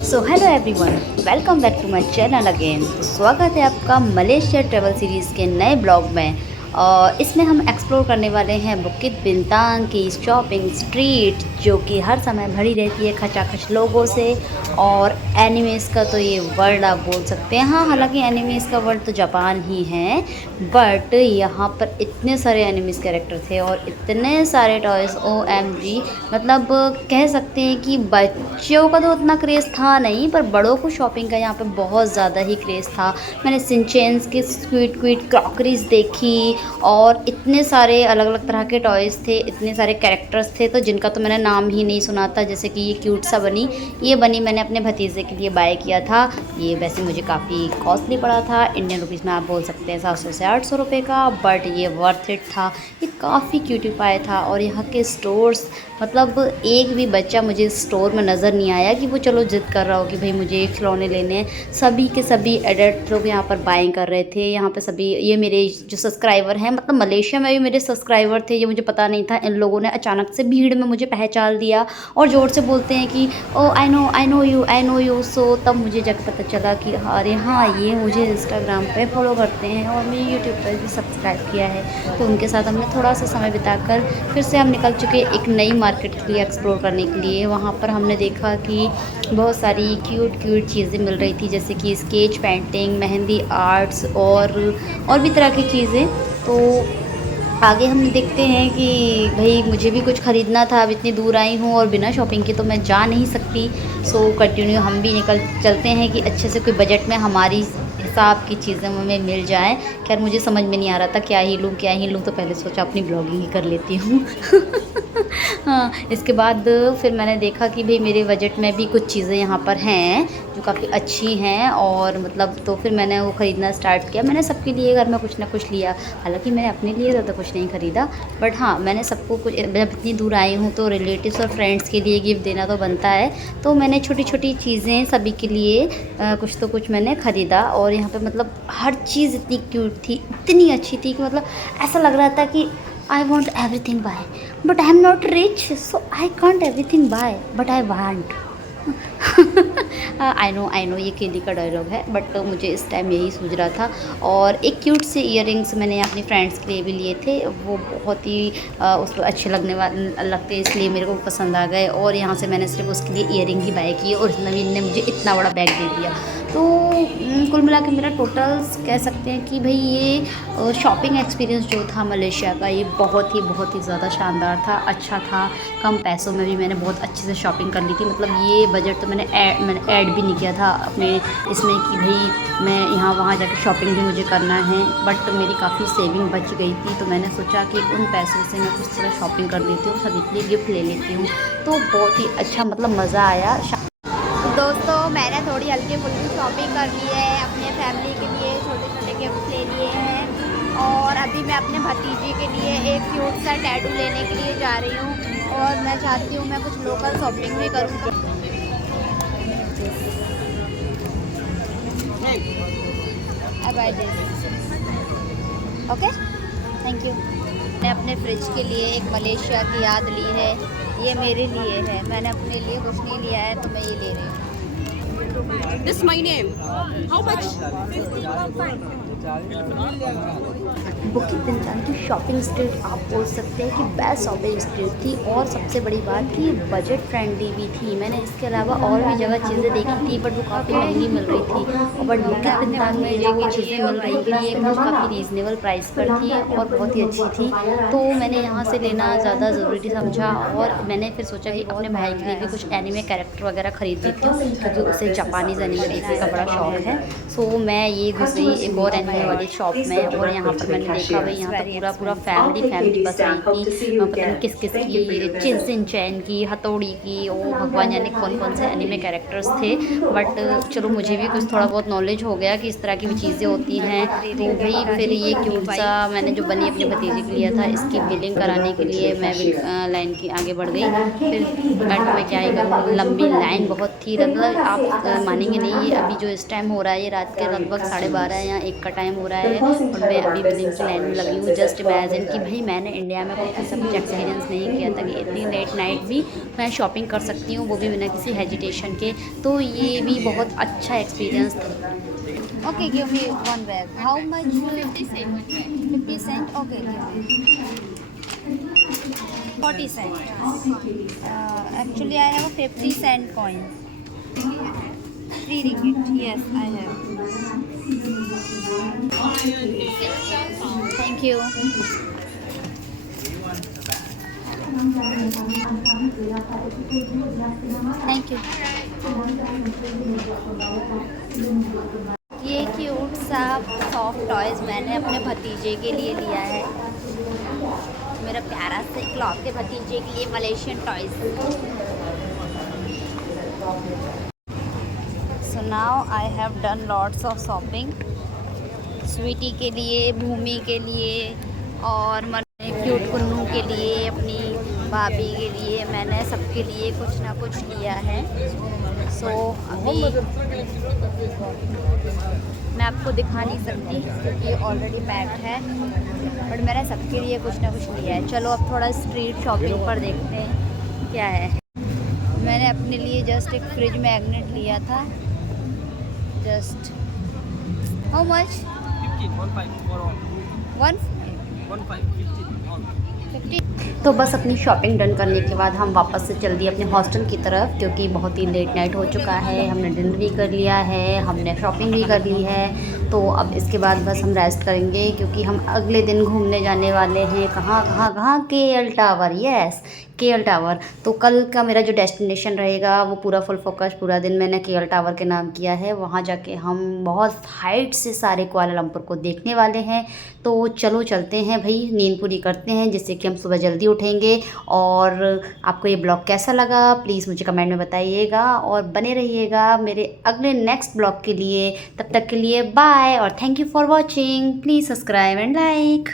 So hello everyone, welcome back to my channel again. तो स्वागत है आपका मलेशिया ट्रैवल सीरीज़ के नए ब्लॉग में। और इसमें हम एक्सप्लोर करने वाले हैं बुकित बिंतांग की शॉपिंग स्ट्रीट, जो कि हर समय भरी रहती है खचाखच लोगों से। और एनिमेस का तो ये वर्ल्ड आप बोल सकते हैं। हाँ, हालांकि एनिमेस का वर्ल्ड तो जापान ही है, बट यहाँ पर इतने सारे एनिमेस कैरेक्टर थे और इतने सारे टॉयज़, OMG। मतलब कह सकते हैं कि बच्चों का तो उतना क्रेज़ था नहीं, पर बड़ों को शॉपिंग का यहाँ पे बहुत ज़्यादा ही क्रेज़ था। मैंने सिंचेंस की स्क्विड क्विड क्रॉकरीज देखी और इतने सारे अलग अलग तरह के टॉयज़ थे, इतने सारे कैरेक्टर्स थे तो जिनका तो मैंने नाम ही नहीं सुना था। जैसे कि ये क्यूट सा बनी, ये बनी मैंने अपने भतीजे के लिए बाय किया था। ये वैसे मुझे काफ़ी कॉस्टली पड़ा था, इंडियन रुपीज़ में आप बोल सकते हैं 700 से 800 रुपये का, बट ये वर्थ इट था। ये काफ़ी क्यूटीफाई था। और यहाँ के स्टोर्स, मतलब एक भी बच्चा मुझे स्टोर में नज़र नहीं आया कि वो चलो जिद कर रहा हो कि भाई मुझे खिलौने लेने हैं। सभी के सभी एडल्ट लोग यहाँ पर बाइंग कर रहे थे। यहाँ पे सभी, ये मेरे जो सब्सक्राइबर हैं, मतलब मलेशिया में भी मेरे सब्सक्राइबर थे, ये मुझे पता नहीं था। इन लोगों ने अचानक से भीड़ में मुझे पहचान लिया और ज़ोर से बोलते हैं कि ओ आई नो यू। सो तब मुझे जाकर पता चला कि अरे हाँ, ये मुझे इंस्टाग्राम पे फॉलो करते हैं और मुझे यूट्यूब पर भी सब्सक्राइब किया है। तो उनके साथ हमने थोड़ा सा समय बिताकर फिर से हम निकल चुके एक नई मार्केट के लिए एक्सप्लोर करने के लिए। वहाँ पर हमने देखा कि बहुत सारी क्यूट क्यूट चीज़ें मिल रही थी, जैसे कि स्केच पेंटिंग, मेहंदी आर्ट्स और भी तरह की चीज़ें। तो आगे हम देखते हैं कि भाई मुझे भी कुछ ख़रीदना था। अब इतनी दूर आई हूँ और बिना शॉपिंग के तो मैं जा नहीं सकती। सो कंटिन्यू हम भी निकल चलते हैं कि अच्छे से कोई बजट में हमारी हिसाब की चीज़ें हमें मिल जाएँ। खैर मुझे समझ में नहीं आ रहा था क्या ही लूँ क्या ही लूँ, तो पहले सोचा अपनी ब्लॉगिंग ही कर लेती हूँ। हाँ, इसके बाद फिर मैंने देखा कि भाई मेरे बजट में भी कुछ चीज़ें यहाँ पर हैं जो काफ़ी अच्छी हैं। और मतलब तो फिर मैंने वो ख़रीदना स्टार्ट किया। मैंने सबके लिए घर में कुछ ना कुछ लिया। हालांकि मैंने अपने लिए ज़्यादा कुछ नहीं ख़रीदा, बट हाँ, मैंने सबको कुछ, जब इतनी दूर आई हूँ तो रिलेटिव्स और फ्रेंड्स के लिए गिफ्ट देना तो बनता है। तो मैंने छोटी छोटी चीज़ें सभी के लिए कुछ तो कुछ मैंने ख़रीदा। और यहाँ पे मतलब हर चीज़ इतनी क्यूट थी, इतनी अच्छी थी कि मतलब ऐसा लग रहा था कि I want everything buy, but I am not rich, so I can't everything buy, but I want. I know ये केली का डायलॉग है, बट मुझे इस टाइम यही सूझ रहा था। और एक क्यूट से इयररिंग्स मैंने अपनी फ्रेंड्स के लिए भी लिए थे। वो बहुत ही उसको अच्छे लगते इसलिए मेरे को पसंद आ गए। और यहाँ से मैंने सिर्फ उसके लिए इयररिंग ही बाय की और नवीन ने मुझे इतना बड़ा बैग दे दिया। तो कुल मिला के मेरा टोटल कह सकते हैं कि भाई ये शॉपिंग एक्सपीरियंस जो था मलेशिया का, ये बहुत ही ज़्यादा शानदार था, अच्छा था। कम पैसों में भी मैंने बहुत अच्छे से शॉपिंग कर ली थी। मतलब ये बजट तो मैंने ऐड भी नहीं किया था अपने इसमें कि भाई मैं यहाँ वहाँ जाकर शॉपिंग भी मुझे करना है, बट मेरी काफ़ी सेविंग बच गई थी। तो मैंने सोचा कि उन पैसों से मैं कुछ थोड़ा शॉपिंग कर लेती हूँ, सभी के लिए गिफ्ट ले लेती हूँ। तो बहुत ही अच्छा, मतलब मज़ा आया। दोस्तों, मैंने थोड़ी हल्की फुल्की शॉपिंग कर ली है, अपने फैमिली के लिए छोटे छोटे गिफ्ट ले लिए हैं। और अभी मैं अपने भतीजे के लिए एक क्यूट सा टैटू लेने के लिए जा रही हूँ। और मैं चाहती हूँ मैं कुछ लोकल शॉपिंग भी करूँ। Okay, thank you. मैंने अपने फ्रिज के लिए एक मलेशिया की याद ली है। ये मेरे लिए है, मैंने अपने लिए कुछ नहीं लिया है, तो मैं ये ले रही हूँ। This my name. How much? बुकित बिंतांग की शॉपिंग स्ट्रीट आप बोल सकते हैं कि बेस्ट शॉपिंग स्ट्रीट थी। और सबसे बड़ी बात कि बजट फ्रेंडली भी थी। मैंने इसके अलावा और भी जगह चीज़ें देखी थी, बट वो काफ़ी महंगी मिल रही थी। और बट बुकित बिंतांग में जो चीज़ें मिल रही थी ये मुझे काफ़ी रीज़नेबल प्राइस पर थी और बहुत ही अच्छी थी। तो मैंने यहाँ से लेना ज़्यादा ज़रूरी समझा। और मैंने फिर सोचा कि अपने भाई के लिए भी कुछ एनिमे कैरेक्टर वगैरह ख़रीद लेती हूँ, क्योंकि उसे जापानीज़ एनिमे देखने का बड़ा शौक है। सो मैं ये घुस गई एक और एनिमे वाली शॉप में। और यहाँ पर मैंने देखा भाई यहाँ तो पूरा फैमिली बस रही थी। पता नहीं किस किस की, चिन चैन की, हथौड़ी की, ओ भगवान जाने कौन कौन से एनिमे कैरेक्टर्स थे। बट चलो मुझे भी कुछ थोड़ा बहुत नॉलेज हो गया कि इस तरह की भी चीज़ें होती हैं। तो भाई फिर ये क्यूट सा मैंने जो बनी अपने भतीजे के लिया था, इसकी बिलिंग कराने के लिए मैं लाइन की आगे बढ़ गई। फिर बट मैं क्या ही करूँ, लंबी लाइन बहुत थी। मतलब आप मानेंगे नहीं, ये अभी जो इस टाइम हो रहा है ये रात के लगभग 12:30 या 1 का टाइम हो रहा है और मैं अभी बिलिंग की लाइन में लगी हूँ। जस्ट इमेजिन कि भाई मैंने इंडिया में कुछ ऐसा कुछ एक्सपीरियंस नहीं किया था कि इतनी लेट नाइट भी मैं शॉपिंग कर सकती हूँ, वो भी बिना किसी हेजिटेशन के। तो ये भी बहुत अच्छा एक्सपीरियंस था। Okay, give me one bag. How much? 50 cents. 50 cent. Okay, give me 40 cent. Actually, I have a 50 cent coin. 3 ringgit. Yes, I have. Thank you. Thank you. ये क्यूट सा सॉफ्ट टॉयज मैंने अपने भतीजे के लिए लिया है, मेरा प्यारा सा इकलौते भतीजे के लिए Malaysian toys. So now I have done lots of shopping, sweetie के लिए, भूमि के लिए और क्यूट कुन्नू के लिए, अपनी भाभी के लिए, मैंने सबके लिए कुछ ना कुछ लिया है। सो अभी मैं आपको दिखा नहीं सकती क्योंकि ऑलरेडी पैक्ड है, बट मैंने सबके लिए कुछ ना कुछ लिया है। चलो अब थोड़ा स्ट्रीट शॉपिंग पर देखते हैं क्या है। मैंने अपने लिए जस्ट एक फ्रिज मैग्नेट लिया था। Just how much? 50। तो बस अपनी शॉपिंग डन करने के बाद हम वापस से चल दिए अपने हॉस्टल की तरफ, क्योंकि बहुत ही लेट नाइट हो चुका है। हमने डिनर भी कर लिया है, हमने शॉपिंग भी कर ली है। तो अब इसके बाद बस हम रेस्ट करेंगे, क्योंकि हम अगले दिन घूमने जाने वाले हैं। कहाँ? KL tower. Yes, KL tower. तो कल का मेरा जो डेस्टिनेशन रहेगा वो पूरा फुल फोकस पूरा दिन मैंने KL टावर के नाम किया है। वहाँ जाके हम बहुत हाइट से सारे कुआलालंपुर को देखने वाले हैं। तो चलो चलते हैं भाई, नींद पूरी करते हैं जिससे कि हम सुबह जल्दी उठेंगे। और आपको ये ब्लॉग कैसा लगा प्लीज़ मुझे कमेंट में बताइएगा और बने रहिएगा मेरे अगले नेक्स्ट ब्लॉग के लिए। तब तक के लिए बाय और thank you for watching. Please subscribe and like.